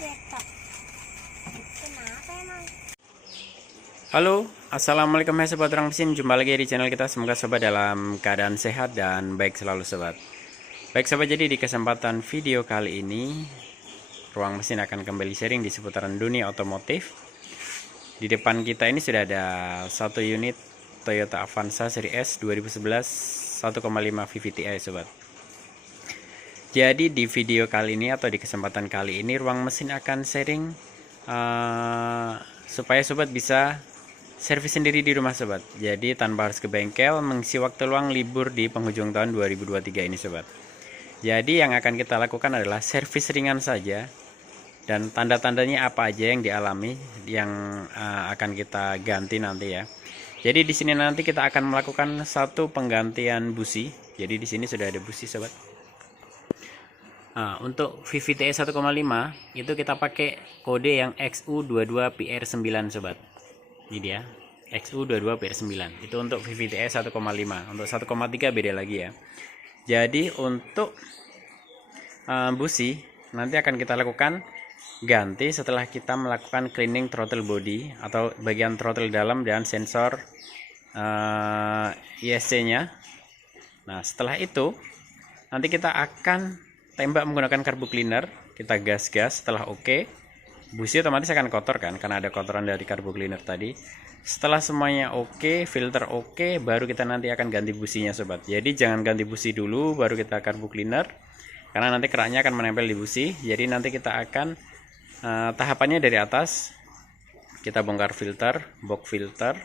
Kenapa emang? Halo, assalamualaikum hai sobat orang mesin. Jumpa lagi di channel kita. Semoga sobat dalam keadaan sehat dan baik selalu sobat. Baik sobat, jadi di kesempatan video kali ini Ruang Mesin akan kembali sharing di seputaran dunia otomotif. Di depan kita ini sudah ada satu unit Toyota Avanza seri S 2011 1,5 VVTi sobat. Jadi di video kali ini atau di kesempatan kali ini Ruang Mesin akan sharing supaya sobat bisa servis sendiri di rumah sobat. Jadi tanpa harus ke bengkel, mengisi waktu luang libur di penghujung tahun 2023 ini sobat. Jadi yang akan kita lakukan adalah servis ringan saja, dan tanda-tandanya apa aja yang dialami yang akan kita ganti nanti ya. Jadi di sini nanti kita akan melakukan satu penggantian busi. Jadi di sini sudah ada busi sobat. Untuk VVTi 1,5 itu kita pakai kode yang XU22PR9 sobat. Ini dia XU22PR9. Itu untuk VVTi 1,5. Untuk 1,3 beda lagi ya. Jadi untuk busi nanti akan kita lakukan ganti setelah kita melakukan cleaning throttle body atau bagian throttle dalam dan sensor ISC-nya. Nah, setelah itu nanti kita akan tembak menggunakan carbo cleaner. Kita gas-gas. Setelah oke, busi otomatis akan kotor kan, karena ada kotoran dari carbo cleaner tadi. Setelah semuanya oke, filter oke, baru kita nanti akan ganti businya sobat. Jadi jangan ganti busi dulu baru kita carbo cleaner, karena nanti keraknya akan menempel di busi. Jadi nanti kita akan tahapannya dari atas. Kita bongkar filter, box filter.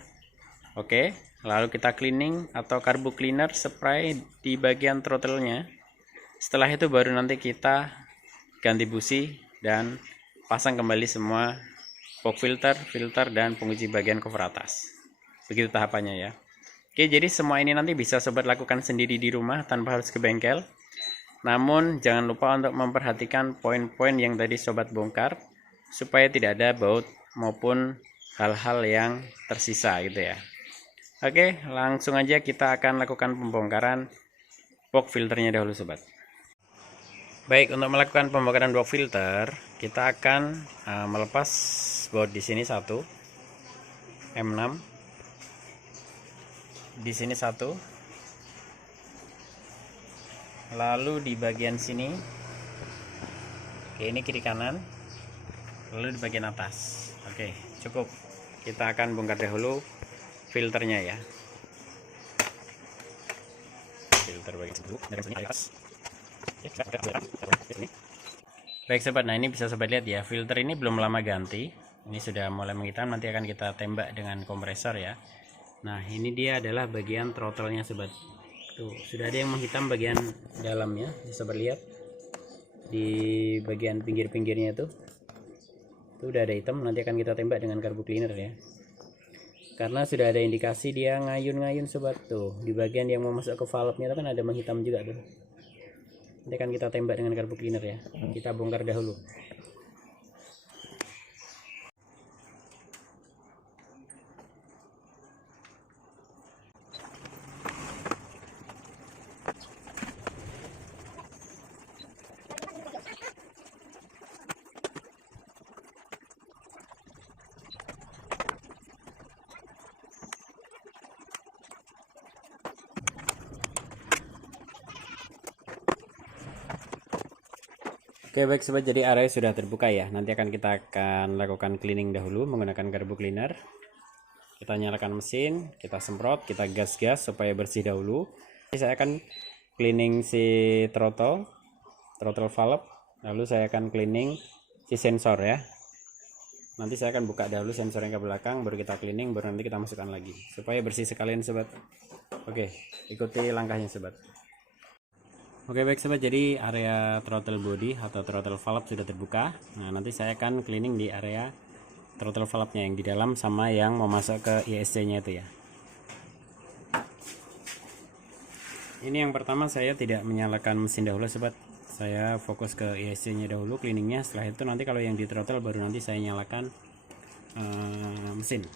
Oke, lalu kita cleaning atau carbo cleaner spray di bagian throttle-nya. Setelah itu baru nanti kita ganti busi dan pasang kembali semua box filter dan penguji bagian cover atas. Begitu tahapannya ya. Oke, jadi semua ini nanti bisa sobat lakukan sendiri di rumah tanpa harus ke bengkel. Namun jangan lupa untuk memperhatikan poin-poin yang tadi sobat bongkar supaya tidak ada baut maupun hal-hal yang tersisa gitu ya. Oke, langsung aja kita akan lakukan pembongkaran box filternya dahulu sobat. Baik, untuk melakukan pembongkaran box filter, kita akan melepas baut di sini satu, M6, di sini satu, lalu di bagian sini, oke, ini kiri kanan, lalu di bagian atas. Oke, cukup. Kita akan bongkar dahulu filternya ya. Filter bagian dulu dari sini atas. Baik sobat, nah ini bisa sobat lihat ya, filter ini belum lama ganti, ini sudah mulai menghitam. Nanti akan kita tembak dengan kompresor ya. Nah ini dia adalah bagian throttle-nya sobat. Tuh sudah ada yang menghitam bagian dalamnya, bisa sobat lihat di bagian pinggir-pinggirnya itu. Tuh udah ada hitam. Nanti akan kita tembak dengan carbo cleaner ya, karena sudah ada indikasi dia ngayun-ngayun sobat. Tuh di bagian yang mau masuk ke valve-nya itu kan ada menghitam juga tuh. Nanti akan kita tembak dengan carbo cleaner ya. Kita bongkar dahulu. Oke baik sobat, jadi area sudah terbuka ya. Nanti kita akan lakukan cleaning dahulu menggunakan carbo cleaner. Kita nyalakan mesin, kita semprot, kita gas-gas supaya bersih dahulu. Jadi saya akan cleaning si throttle valve, lalu saya akan cleaning si sensor ya. Nanti saya akan buka dahulu sensor yang ke belakang, baru kita cleaning, baru nanti kita masukkan lagi supaya bersih sekalian sobat. Oke, ikuti langkahnya sobat. Oke baik sobat, jadi area throttle body atau throttle valve sudah terbuka. Nah nanti saya akan cleaning di area throttle valve-nya yang di dalam sama yang mau masuk ke ISC-nya itu ya. Ini yang pertama saya tidak menyalakan mesin dahulu sobat. Saya fokus ke ISC-nya dahulu cleaningnya. Setelah itu nanti kalau yang di throttle baru nanti saya nyalakan mesin.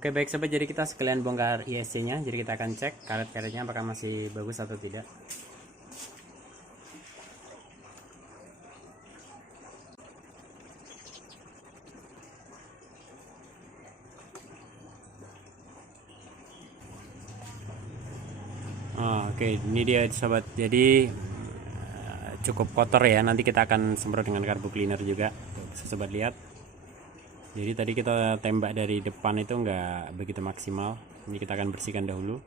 Oke baik sobat, jadi kita sekalian bongkar ISC nya. Jadi kita akan cek karet-karetnya apakah masih bagus atau tidak. Oke, ini dia sobat. Jadi cukup kotor ya. Nanti kita akan semprot dengan karbu cleaner juga. Tuh, sobat lihat. Jadi tadi kita tembak dari depan itu nggak begitu maksimal. Ini kita akan bersihkan dahulu.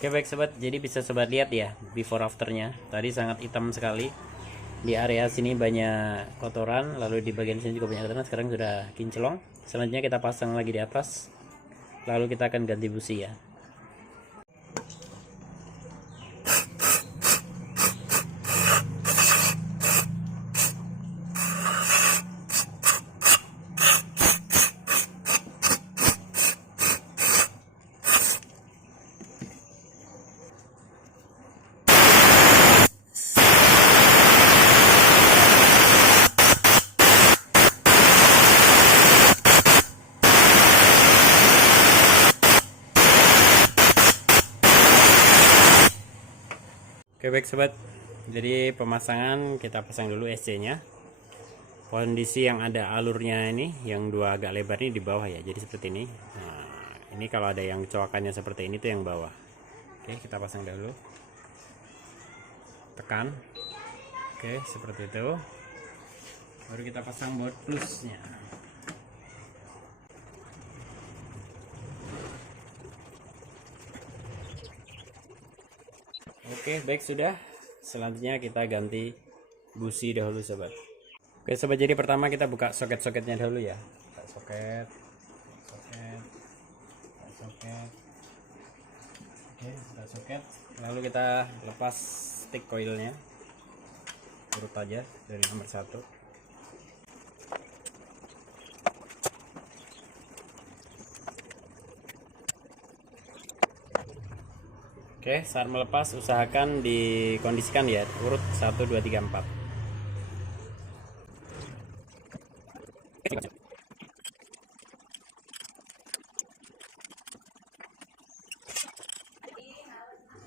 Oke baik sobat, jadi bisa sobat lihat ya before afternya. Tadi sangat hitam sekali. Di area sini banyak kotoran, lalu di bagian sini juga banyak kotoran. Sekarang sudah kinclong. Selanjutnya kita pasang lagi di atas. Lalu kita akan ganti busi ya. Oke baik sobat, jadi pemasangan kita pasang dulu SC nya. Kondisi yang ada alurnya ini, yang dua agak lebar ini di bawah ya, jadi seperti ini. Nah, ini kalau ada yang coakannya seperti ini tuh yang bawah. Oke, kita pasang dulu, tekan. Oke, seperti itu. Baru kita pasang baut plusnya. Oke baik, sudah. Selanjutnya kita ganti busi dahulu sobat. Oke sobat, jadi pertama kita buka soket-soketnya dahulu ya. Buka soket. Oke, kita soket. Lalu kita lepas stick coilnya. Urut aja dari nomor 1. Oke, saat melepas usahakan dikondisikan ya, urut 1, 2, 3, 4.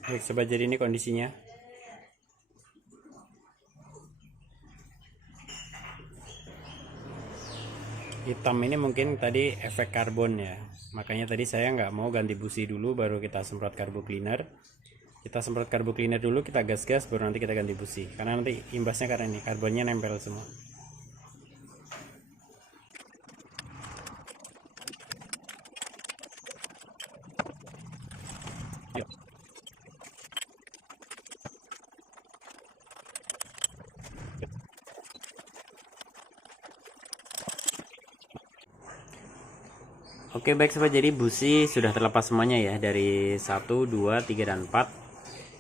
Baik sobat, jadi ini kondisinya. Hitam ini mungkin tadi efek karbon ya, makanya tadi saya nggak mau ganti busi dulu baru kita semprot karbu cleaner. Kita semprot karbu cleaner dulu, kita gas-gas baru nanti kita ganti busi, karena nanti imbasnya karena ini karbonnya nempel semua. Oke baik sobat, jadi busi sudah terlepas semuanya ya, dari 1, 2, 3, dan 4.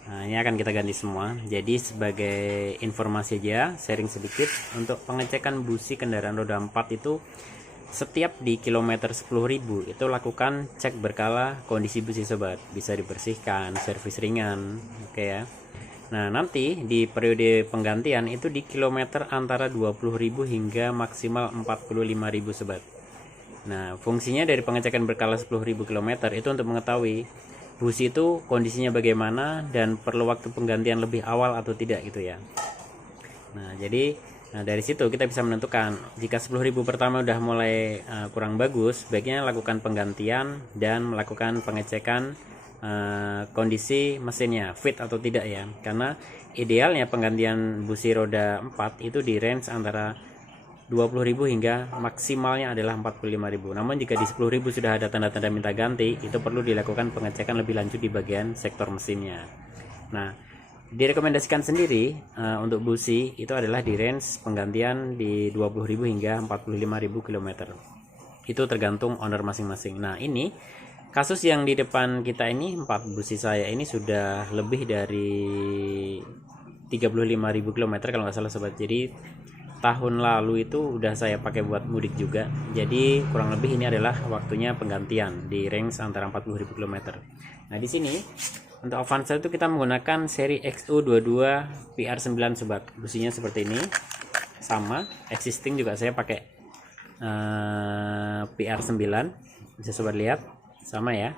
Nah, ini akan kita ganti semua. Jadi sebagai informasi aja, sharing sedikit, untuk pengecekan busi kendaraan roda 4 itu setiap di kilometer 10.000 itu lakukan cek berkala kondisi busi sobat. Bisa dibersihkan, servis ringan, oke ya. Nah nanti di periode penggantian itu di kilometer antara 20.000 hingga maksimal 45.000 sobat. Nah, fungsinya dari pengecekan berkala 10.000 km itu untuk mengetahui busi itu kondisinya bagaimana dan perlu waktu penggantian lebih awal atau tidak gitu ya. Nah, jadi dari situ kita bisa menentukan jika 10.000 pertama udah mulai kurang bagus, baiknya lakukan penggantian dan melakukan pengecekan kondisi mesinnya fit atau tidak ya. Karena idealnya penggantian busi roda 4 itu di range antara 20.000 hingga maksimalnya adalah 45.000. Namun jika di 10.000 sudah ada tanda-tanda minta ganti, itu perlu dilakukan pengecekan lebih lanjut di bagian sektor mesinnya. Nah, direkomendasikan sendiri untuk busi itu adalah di range penggantian di 20.000 hingga 45.000 km. Itu tergantung owner masing-masing. Nah, ini kasus yang di depan kita ini, 4 busi saya ini sudah lebih dari 35.000 km kalau nggak salah sobat. Jadi tahun lalu itu udah saya pakai buat mudik juga. Jadi kurang lebih ini adalah waktunya penggantian di range antara 40.000 km. Nah di sini untuk Avanza itu kita menggunakan seri XU22 PR9 sobat. Businya seperti ini, sama. Existing juga saya pakai PR9, bisa sobat lihat, sama ya.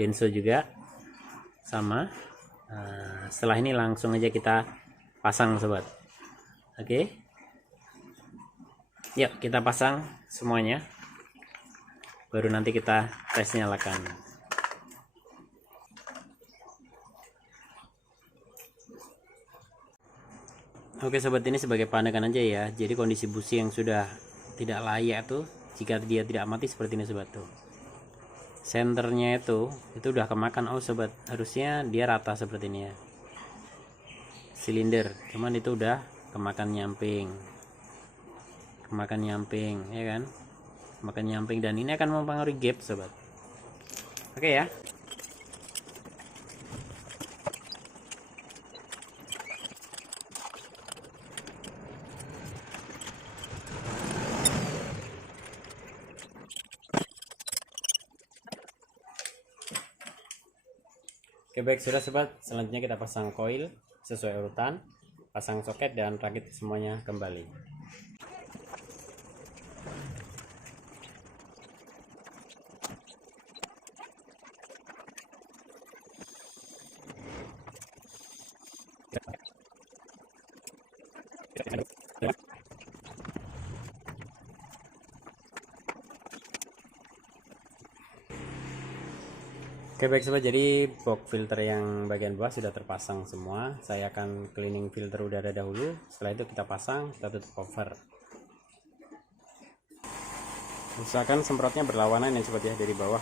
Denso juga sama. Setelah ini langsung aja kita pasang sobat. Oke, yuk kita pasang semuanya, baru nanti kita tes nyalakan. Oke sobat, ini sebagai pandangan aja ya. Jadi kondisi busi yang sudah tidak layak tuh, jika dia tidak mati seperti ini sobat tuh. Senternya itu udah kemakan. Oh sobat, harusnya dia rata seperti ini ya. Silinder, cuman itu udah kemakan nyamping ya kan, makan nyamping, dan ini akan mempengaruhi gap sobat. Oke ya. Oke baik, sudah sobat. Selanjutnya kita pasang koil sesuai urutan, pasang soket dan rakit semuanya kembali. Oke baik sobat, jadi box filter yang bagian bawah sudah terpasang semua. Saya akan cleaning filter udara dahulu, setelah itu kita pasang, kita tutup cover. Usahakan semprotnya berlawanan ya sobat ya, dari bawah.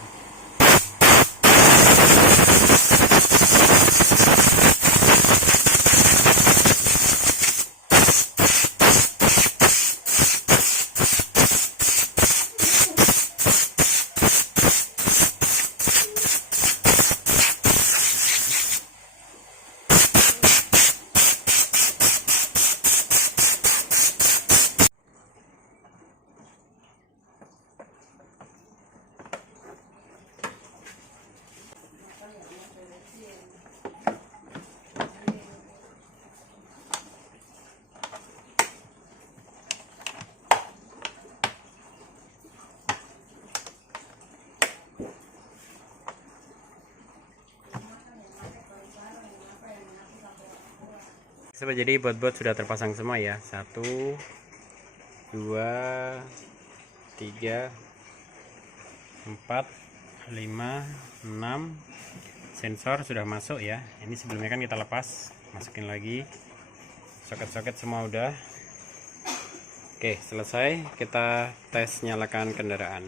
Sobat, jadi bot-bot sudah terpasang semua ya. 1 2 3 4 5 6. Sensor sudah masuk ya. Ini sebelumnya kan kita lepas, masukin lagi. Soket-soket semua udah. Oke, selesai. Kita tes nyalakan kendaraan.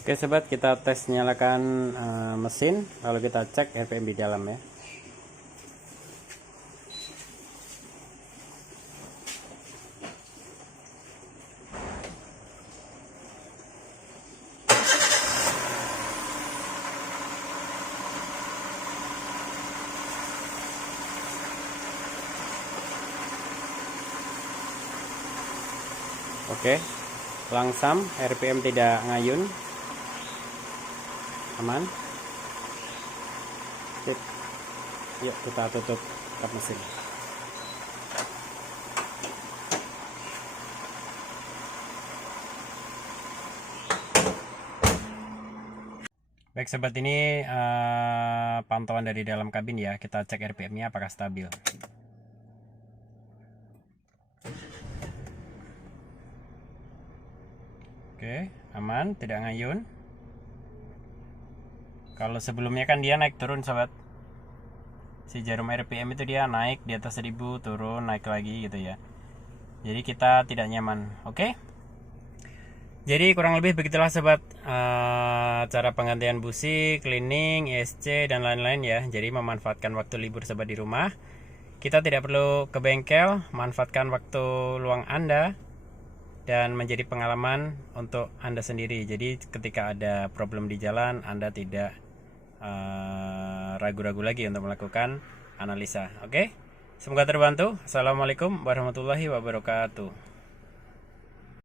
Oke sobat, kita tes nyalakan mesin, lalu kita cek RPM di dalam ya. Oke, langsam, RPM tidak ngayun, aman. Sip. Yuk kita tutup kap mesin. Baik sobat, ini pantauan dari dalam kabin ya. Kita cek RPM-nya apakah stabil. Oke, aman, tidak ngayun. Kalau sebelumnya kan dia naik turun sobat. Si jarum RPM itu dia naik di atas 1000, turun, naik lagi gitu ya. Jadi kita tidak nyaman. Oke. Jadi kurang lebih begitulah sobat, cara penggantian busi, cleaning, ESC dan lain-lain ya. Jadi memanfaatkan waktu libur sobat di rumah. Kita tidak perlu ke bengkel, manfaatkan waktu luang Anda dan menjadi pengalaman untuk Anda sendiri. Jadi ketika ada problem di jalan, Anda tidak ragu-ragu lagi untuk melakukan analisa. Oke? Semoga terbantu. Assalamualaikum warahmatullahi wabarakatuh.